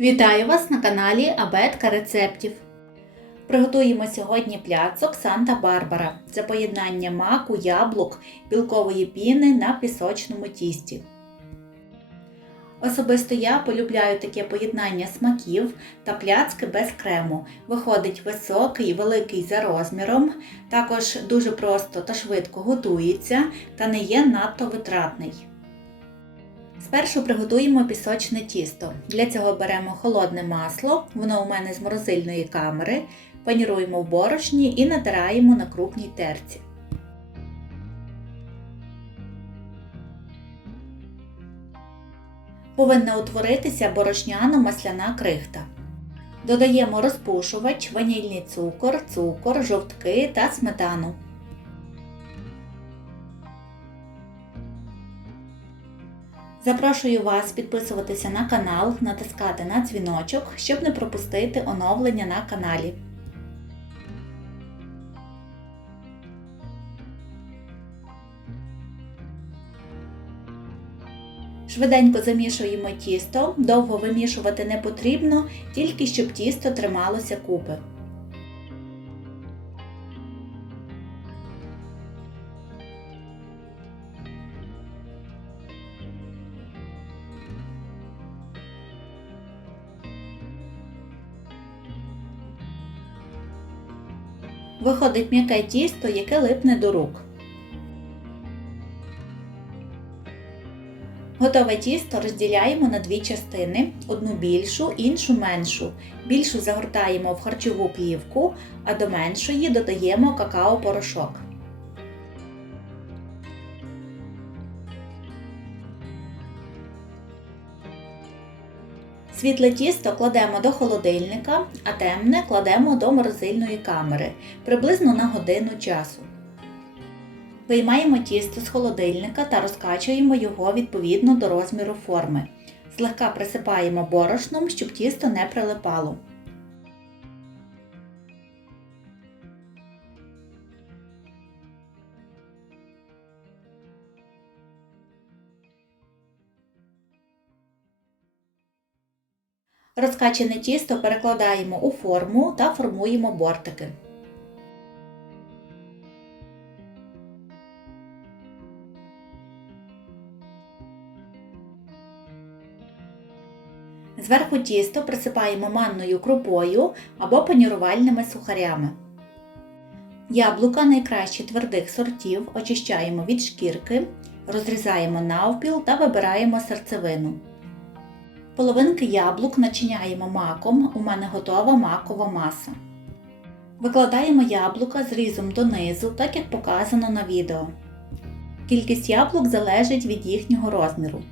Вітаю вас на каналі Абетка рецептів. Приготуємо сьогодні пляцок Санта-Барбара. Це поєднання маку, яблук, білкової піни на пісочному тісті. Особисто я полюбляю таке поєднання смаків та пляцки без крему. Виходить високий, великий за розміром, також дуже просто та швидко готується та не є надто витратний. Спершу приготуємо пісочне тісто. Для цього беремо холодне масло, воно у мене з морозильної камери, паніруємо в борошні і натираємо на крупній терці. Повинна утворитися борошняно-масляна крихта. Додаємо розпушувач, ванільний цукор, цукор, жовтки та сметану. Запрошую вас підписуватися на канал, натискати на дзвіночок, щоб не пропустити оновлення на каналі. Швиденько замішуємо тісто, довго вимішувати не потрібно, тільки щоб тісто трималося купи. Виходить м'яке тісто, яке липне до рук. Готове тісто розділяємо на дві частини: одну більшу, іншу меншу. Більшу загортаємо в харчову плівку, а до меншої додаємо какао-порошок. Світле тісто кладемо до холодильника, а темне кладемо до морозильної камери приблизно на годину часу. Виймаємо тісто з холодильника та розкачуємо його відповідно до розміру форми. Злегка присипаємо борошном, щоб тісто не прилипало. Розкачане тісто перекладаємо у форму та формуємо бортики. Зверху тісто присипаємо манною крупою або панірувальними сухарями. Яблука найкраще твердих сортів очищаємо від шкірки, розрізаємо навпіл та вибираємо серцевину. Половинки яблук начиняємо маком, у мене готова макова маса. Викладаємо яблука зрізом донизу, так як показано на відео. Кількість яблук залежить від їхнього розміру.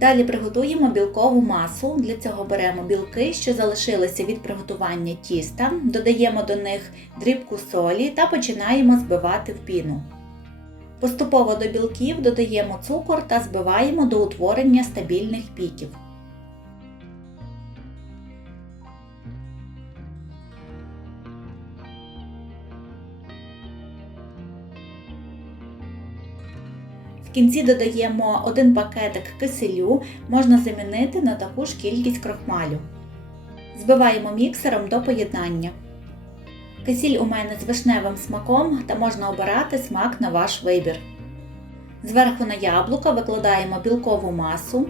Далі приготуємо білкову масу. Для цього беремо білки, що залишилися від приготування тіста, додаємо до них дрібку солі та починаємо збивати в піну. Поступово до білків додаємо цукор та збиваємо до утворення стабільних піків. Кінці додаємо один пакетик киселю, можна замінити на таку ж кількість крохмалю. Збиваємо міксером до поєднання. Кисіль у мене з вишневим смаком та можна обирати смак на ваш вибір. Зверху на яблука викладаємо білкову масу.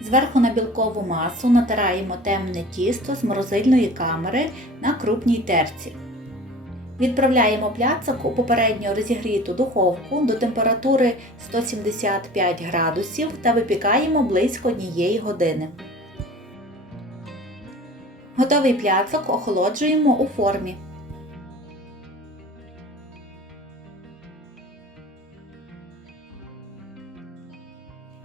Зверху на білкову масу натираємо темне тісто з морозильної камери на крупній терці. Відправляємо пляцок у попередньо розігріту духовку до температури 175 градусів та випікаємо близько однієї години. Готовий пляцок охолоджуємо у формі.